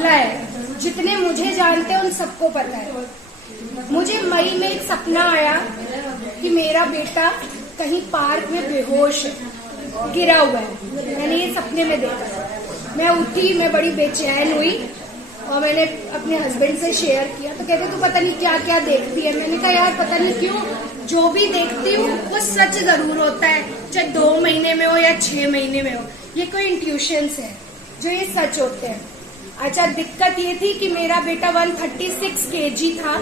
निकला है, जितने मुझे जानते हैं उन सबको पता है। मुझे मई में एक सपना आया कि मेरा बेटा कहीं पार्क में बेहोश है, गिरा हुआ है। मैंने ये सपने में देखा। मैं उठी, मैं बड़ी बेचैन हुई और मैंने अपने हस्बैंड से शेयर किया। तो कहते तू पता नहीं क्या क्या देखती है। मैंने कहा यार पता नहीं क्यों जो भी देखती हूँ वो सच जरूर होता है, चाहे 2 महीने में हो या 6 महीने में हो। ये कोई इंट्यूशंस है जो ये सच होते हैं। अच्छा, दिक्कत ये थी कि मेरा बेटा 136 kg था।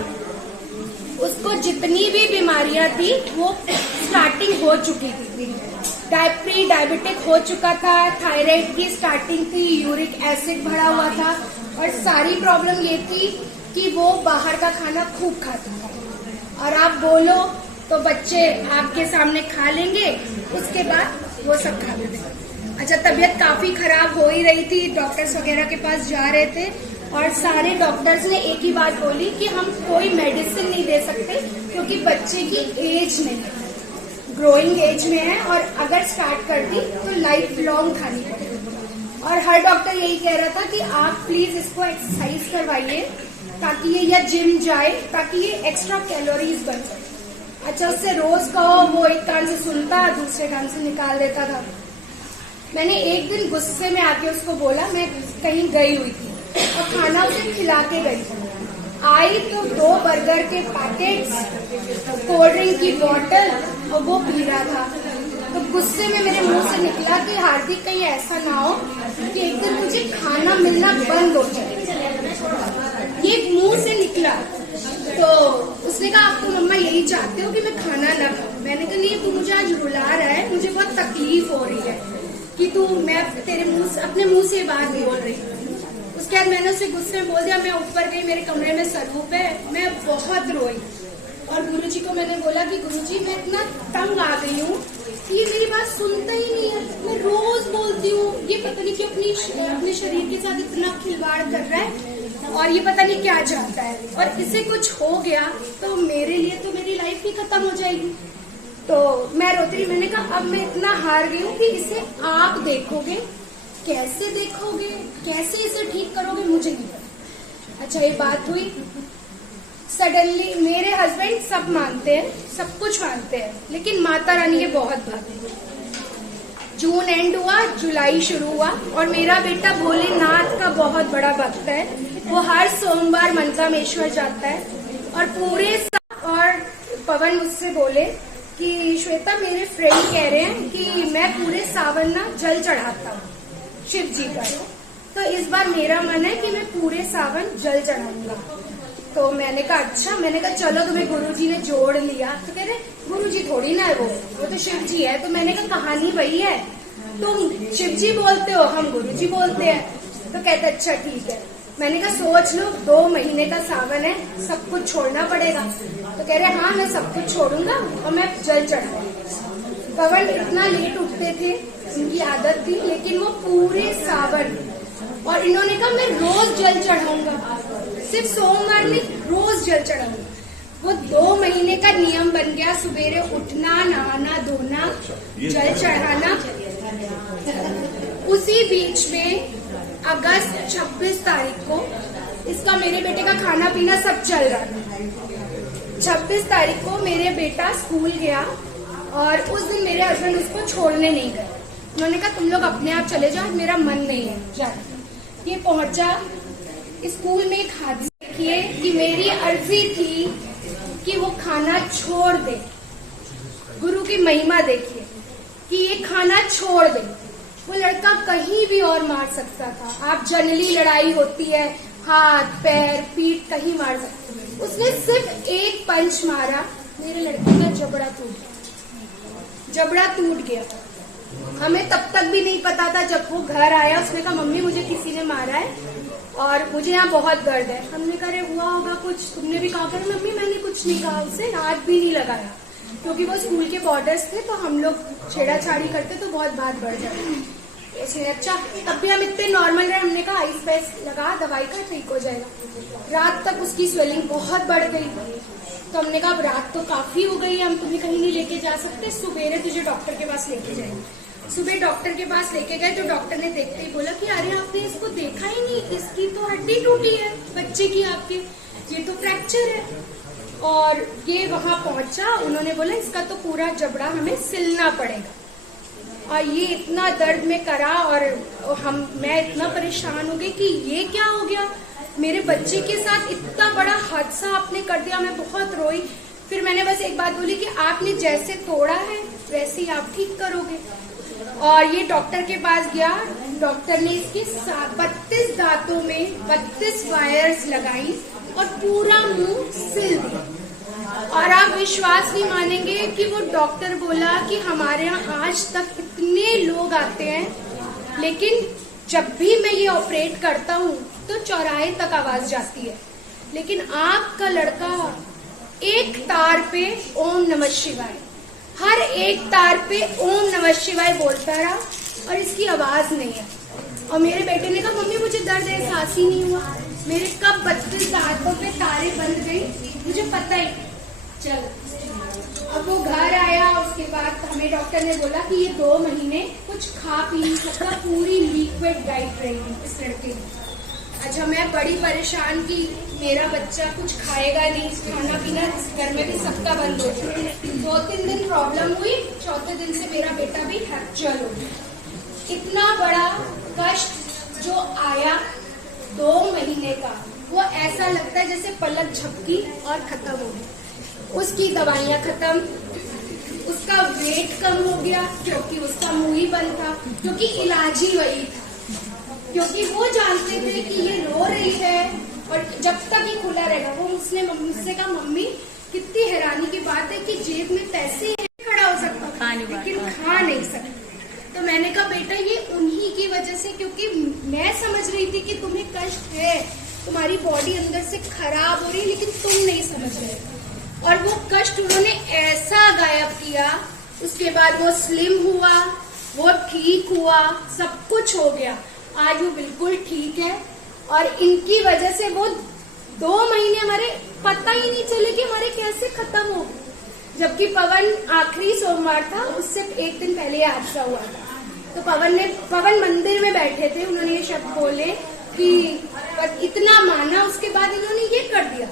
उसको जितनी भी बीमारियां थी वो स्टार्टिंग हो चुकी थी। प्री डायबिटिक हो चुका था, थायराइड की स्टार्टिंग थी, यूरिक एसिड बढ़ा हुआ था और सारी प्रॉब्लम ये थी कि वो बाहर का खाना खूब खाता था। और आप बोलो तो बच्चे आपके सामने खा लेंगे, उसके बाद वो सब खा लेते। अच्छा, तबीयत काफी खराब हो ही रही थी, डॉक्टर्स वगैरह के पास जा रहे थे और सारे डॉक्टर्स ने एक ही बात बोली कि हम कोई मेडिसिन नहीं दे सकते क्योंकि बच्चे की एज नहीं है, ग्रोइंग एज में है और अगर स्टार्ट कर दी तो लाइफ लॉन्ग खानी पड़ेगी। और हर डॉक्टर यही कह रहा था कि आप प्लीज इसको एक्सरसाइज करवाइए ताकि ये, या जिम जाए ताकि ये एक्स्ट्रा कैलोरीज बन सके। अच्छा, उससे रोज कहो वो एक कान से सुनता दूसरे कान से निकाल देता था। मैंने एक दिन गुस्से में आके उसको बोला, मैं कहीं गई हुई थी और खाना उसे खिला के गई थी। आई तो 2 बर्गर के पैकेट्स, कोल्ड ड्रिंक की बोतल और वो पी रहा था। तो गुस्से में मेरे मुंह से निकला कि हार्दिक कहीं ऐसा ना हो कि एक दिन मुझे खाना मिलना बंद हो जाए। ये मुंह से निकला तो उसने कहा आप तो मम्मा यही चाहते हो कि मैं खाना ना खाऊं। मैंने कहा नहीं, तू मुझे आज रुला रहा है, मुझे बहुत तकलीफ हो रही है कि मैं तेरे मुंह से, अपने मुंह से बात बोल रही हूँ। उसके बाद मैंने उसे गुस्से में बोल दिया। मैं ऊपर गई, मेरे कमरे में स्वरूप है, मैं बहुत रोई और गुरुजी को मैंने बोला कि गुरुजी मैं इतना तंग आ गई हूँ कि ये मेरी बात सुनता ही नहीं है। मैं रोज बोलती हूँ, ये पता नहीं कि अपने शरीर के साथ इतना खिलवाड़ कर रहा है और ये पता नहीं क्या चाहता है और इसे कुछ हो गया तो मेरे लिए तो मेरी लाइफ ही खत्म हो जाएगी। तो मैं रोती रही। मैंने कहा अब मैं इतना हार गई हूँ कि इसे आप देखोगे, कैसे देखोगे, कैसे इसे ठीक करोगे, मुझे नहीं पता। अच्छा, ये बात हुई। सडनली मेरे हस्बैंड सब मानते हैं, सब कुछ मानते हैं, लेकिन माता रानी के बहुत भागते हैं। जून एंड हुआ, जुलाई शुरू हुआ और मेरा बेटा भोलेनाथ का बहुत बड़ा भक्त है। वो हर सोमवार मनकामेश्वर जाता है और पूरे और पवन मुझसे बोले कि श्वेता मेरे फ्रेंड कह रहे हैं कि मैं पूरे सावन ना जल चढ़ाता हूँ शिव जी पर, तो इस बार मेरा मन है कि मैं पूरे सावन जल चढ़ाऊंगा। तो मैंने कहा अच्छा। मैंने कहा चलो, तुम्हें गुरुजी ने जोड़ लिया। तो कह रहे गुरुजी थोड़ी ना है, वो तो शिव जी है। तो मैंने कहा कहानी वही है, तुम शिव जी बोलते हो, हम गुरुजी बोलते हैं। तो कहते अच्छा ठीक है। मैंने कहा सोच लो 2 महीने का सावन है, सब कुछ छोड़ना पड़ेगा। तो कह रहे हाँ मैं सब कुछ छोड़ूंगा और मैं जल चढ़ाऊंगा। पवन इतना लेट उठते थे, उनकी आदत थी, लेकिन वो पूरे सावन, और इन्होंने कहा मैं रोज जल चढ़ाऊंगा, सिर्फ सोमवार नहीं, रोज जल चढ़ाऊंगा। वो 2 महीने का नियम बन गया, सवेरे उठना, नहाना धोना, जल चढ़ाना। उसी बीच में अगस्त 26 तारीख को इसका, मेरे बेटे का खाना पीना सब चल रहा था। 26 तारीख को मेरे बेटा स्कूल गया और उस दिन मेरे हस्बैंड उसको छोड़ने नहीं गए। उन्होंने कहा तुम लोग अपने आप चले जाओ, मेरा मन नहीं है जाने। ये पहुंचा स्कूल में, एक हादसा देखिए कि मेरी अर्जी थी कि वो खाना छोड़ दे। गुरु की महिमा देखिए कि ये खाना छोड़ दे। वो लड़का कहीं भी और मार सकता था। आप जनरली लड़ाई होती है, हाथ पैर पीठ कहीं मार सकते हैं। उसने सिर्फ एक पंच मारा, मेरे लड़के का जबड़ा टूट गया। हमें तब तक भी नहीं पता था। जब वो घर आया उसने कहा मम्मी मुझे किसी ने मारा है और मुझे यहाँ बहुत दर्द है। हमने कहा हुआ होगा कुछ, तुमने भी कहा कर मम्मी मैंने कुछ नहीं कहा, उसे हाथ भी नहीं लगाया क्योंकि वो स्कूल के बॉर्डर्स थे तो हम लोग छेड़ाछाड़ी करते तो बहुत बात बढ़ जाती। उसने अच्छा तब भी हम इतने नॉर्मल रहे। हमने कहा आइस पैस लगा, दवाई का ठीक हो जाएगा। रात तक उसकी स्वेलिंग बहुत बढ़ गई तो हमने कहा अब रात तो काफी हो गई, हम तुम्हें कहीं नहीं लेके जा सकते, सुबेरे तुझे डॉक्टर के पास लेके जाएंगे। सुबह डॉक्टर के पास लेके गए तो डॉक्टर ने देखते ही बोला कि अरे आपने इसको देखा ही नहीं, इसकी तो हड्डी टूटी है बच्चे की आपके, ये तो फ्रैक्चर है। और ये वहां पहुंचा, उन्होंने बोला इसका तो पूरा जबड़ा हमें सिलना पड़ेगा। और ये इतना दर्द में करा और मैं इतना परेशान हो गई कि ये क्या हो गया, मेरे बच्चे के साथ इतना बड़ा हादसा आपने कर दिया। मैं बहुत रोई। फिर मैंने बस एक बात बोली कि आपने जैसे तोड़ा है वैसे ही आप ठीक करोगे। और ये डॉक्टर के पास गया, डॉक्टर ने इसके 32 दांतों में 32 वायर्स लगाई और पूरा मुंह सिल दिया। और आप विश्वास नहीं मानेंगे कि वो डॉक्टर बोला कि हमारे यहाँ आज तक इतने लोग आते हैं, लेकिन जब भी मैं ये ऑपरेट करता हूँ तो चौराहे तक आवाज जाती है, लेकिन आपका लड़का एक तार पे ओम नमः शिवाय, हर एक तार पे ओम नमः शिवाय बोलता रहा और इसकी आवाज नहीं है। और मेरे बेटे ने कहा मम्मी मुझे दर्द एहसास ही नहीं हुआ, मेरे कब 32 हाथों पे तारे बंद गई मुझे पता ही। चल अब वो घर आया, उसके बाद हमें डॉक्टर ने बोला कि ये 2 महीने कुछ खा पी नहीं सकता, पूरी लिक्विड डाइट रहेगी इस लड़के की। अच्छा मैं बड़ी परेशान की, मेरा बच्चा कुछ खाएगा नहीं, खाना पीना घर में भी सबका बंद हो गया। 2-3 दिन प्रॉब्लम हुई, चौथे दिन से मेरा बेटा भी फ्रैक्चर हो गया। इतना बड़ा कष्ट जो आया 2 महीने का, वो ऐसा लगता है जैसे पलक झपकी और खत्म हो गई। उसकी दवाइयां खत्म, उसका वेट कम हो गया क्योंकि उसका मुंह ही बंद था, क्योंकि इलाज ही वही था। क्योंकि वो जानते थे कि ये रो रही है और जब तक ये खुला रहेगा। वो मुझसे कहा मम्मी कितनी हैरानी की बात है कि जेब में पैसे है, खड़ा हो सकता लेकिन खा नहीं सकता। तो मैंने कहा बेटा ये उन्हीं की वजह से, क्योंकि मैं समझ रही थी कि तुम्हें कष्ट है, तुम्हारी बॉडी अंदर से खराब हो रही है, लेकिन तुम नहीं समझ रहे। और वो कष्ट उन्होंने ऐसा गायब किया, उसके बाद वो स्लिम हुआ, वो ठीक हुआ, सब कुछ हो गया। आज वो बिल्कुल ठीक है और इनकी वजह से वो 2 महीने हमारे पता ही नहीं चले कि हमारे कैसे खत्म हो गए। जबकि पवन आखिरी सोमवार था, उससे 1 दिन पहले हादसा हुआ था। तो पवन मंदिर में बैठे थे, उन्होंने ये शब्द बोले कि इतना माना, उसके बाद इन्होंने ये कर दिया।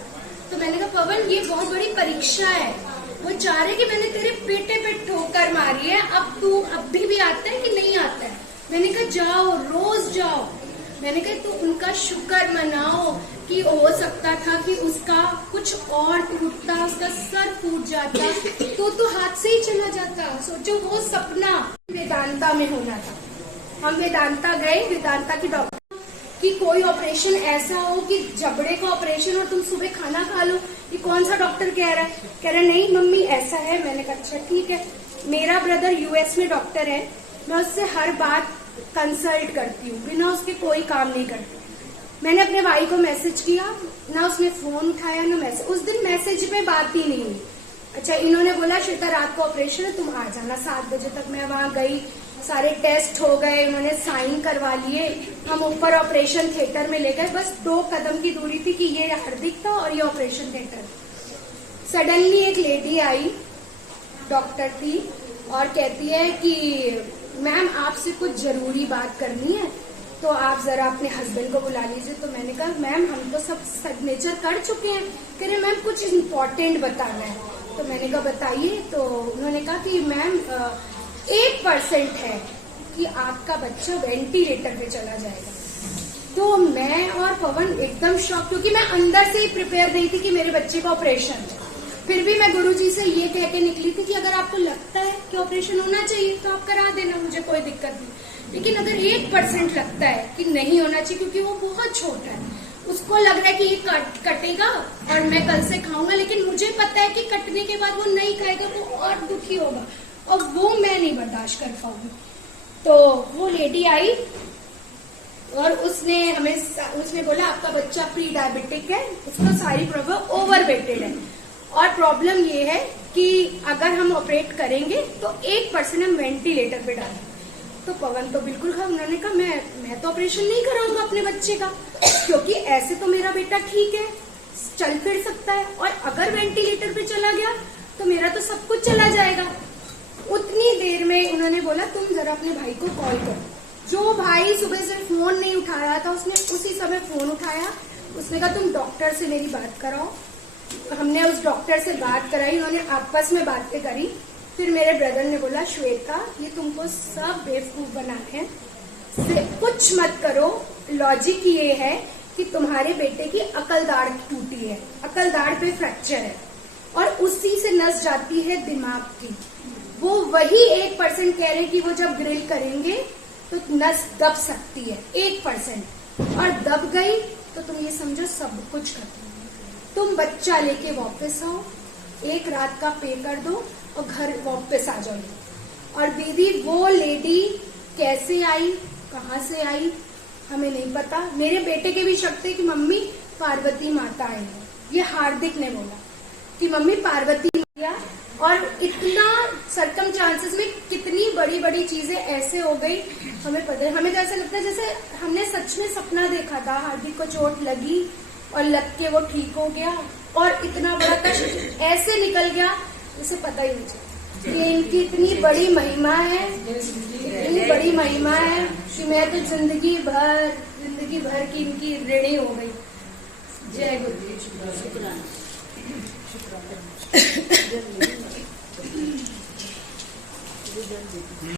तो मैंने कहा पवन ये बहुत बड़ी परीक्षा है, वो चाह रहे कि मैंने तेरे पेटे पे ठोकर मारी है, अब तू अभी भी आता है कि नहीं आता है। मैंने कहा जाओ, रोज जाओ। मैंने कहा तो उनका शुक्र मनाओ कि हो सकता था कि उसका कुछ और टूटता, उसका सर फूट जाता तो हाथ से ही चला जाता। सोचो वो सपना वेदांता में होना था। हम वेदांता गए, वेदांता की डॉक्टर कि कोई ऑपरेशन ऐसा हो कि जबड़े का ऑपरेशन और तुम सुबह खाना खा लो। ये कौन सा डॉक्टर कह रहा है? कह रहा है नहीं मम्मी ऐसा है। मैंने कहा अच्छा ठीक है। मेरा ब्रदर यूएस में डॉक्टर है, मैं उससे हर बात कंसल्ट करती हूँ, बिना उसके कोई काम नहीं करती। मैंने अपने भाई को मैसेज किया, ना उसने फोन उठाया ना मैसेज, उस दिन मैसेज पे बात ही नहीं हुई। अच्छा इन्होंने बोला श्वेता रात को ऑपरेशन है, तुम आ जाना 7 बजे तक। मैं वहां गई, सारे टेस्ट हो गए, उन्होंने साइन करवा लिए, हम ऊपर ऑपरेशन थिएटर में ले गए। बस 2 कदम की दूरी थी कि ये हार्दिक था और ये ऑपरेशन थिएटर। सडनली एक लेडी आई, डॉक्टर थी, और कहती है कि मैम आपसे कुछ जरूरी बात करनी है, तो आप जरा अपने हस्बैंड को बुला लीजिए। तो मैंने कहा मैम हम तो सब सिग्नेचर कर चुके हैं। कह रहे मैम कुछ इम्पोर्टेंट बताना है। तो मैंने कहा बताइए। तो उन्होंने कहा कि मैम 1% है कि आपका बच्चा वेंटिलेटर पे चला जाएगा। तो मैं और पवन एकदम शॉक, क्योंकि मैं अंदर से ही प्रिपेयर नहीं थी कि मेरे बच्चे का ऑपरेशन है। फिर भी मैं गुरुजी से ये कह के निकली थी कि अगर आपको लगता है कि ऑपरेशन होना चाहिए तो आप करा देना, मुझे कोई दिक्कत नहीं। लेकिन अगर 1% लगता है कि नहीं होना चाहिए, क्योंकि वो बहुत छोटा है, उसको लग रहा है कि ये कटेगा और मैं कल से खाऊंगा, लेकिन मुझे पता है कि कटने के बाद वो नहीं खाएगा, वो और दुखी होगा और वो मैं नहीं बर्दाश्त कर पाऊंगी। तो वो लेडी आई और उसने बोला आपका बच्चा प्री डायबिटिक है, उसका सारी प्रॉब्लम ओवर वेटेड है और प्रॉब्लम ये है कि अगर हम ऑपरेट करेंगे तो 1% हम वेंटिलेटर पे डालें। तो पवन तो बिल्कुल खा, उन्होंने कहा मैं तो ऑपरेशन नहीं कराऊंगा अपने बच्चे का, क्योंकि ऐसे तो मेरा बेटा ठीक है, चल फिर सकता है, और अगर वेंटिलेटर पे चला गया तो मेरा तो सब कुछ चला जाएगा। उतनी देर में उन्होंने बोला तुम जरा अपने भाई को कॉल करो। जो भाई सुबह से फोन नहीं उठा रहा था उसने उसी समय फोन उठाया। उसने कहा तुम डॉक्टर से मेरी बात कराओ। हमने उस डॉक्टर से बात कराई, उन्होंने आपस में बातें करी। फिर मेरे ब्रदर ने बोला श्वेता ये तुमको सब बेवकूफ बना है, कुछ मत करो। लॉजिक ये है कि तुम्हारे बेटे की अकलदाड़ टूटी है, अकलदाड़ पे फ्रैक्चर है और उसी से नस जाती है दिमाग की। वो वही 1% कह रहे कि वो जब ग्रिल करेंगे तो नस दब सकती है 1%, और दब गई तो तुम ये समझो सब कुछ खत्म। तुम बच्चा लेके वापस आओ, एक रात का पे कर दो और घर वापस आ जाओ। और दीदी वो लेडी कैसे आई, कहाँ से आई हमें नहीं पता। मेरे बेटे के भी शक थे कि मम्मी पार्वती माता आई है। ये हार्दिक ने बोला कि मम्मी पार्वती मैया, और इतना सरकम चांसेस में कितनी बड़ी बड़ी चीजें ऐसे हो गई हमें पता है। हमें तो ऐसा लगता है जैसे हमने सच में सपना देखा था। हार्दिक को चोट लगी और लग के वो ठीक हो गया और इतना बड़ा कष्ट ऐसे निकल गया जैसे पता ही नहीं चला। कि इनकी इतनी बड़ी महिमा है, इतनी बड़ी महिमा है कि मैं तो जिंदगी भर की इनकी ऋणी हो गई। जय गुरु।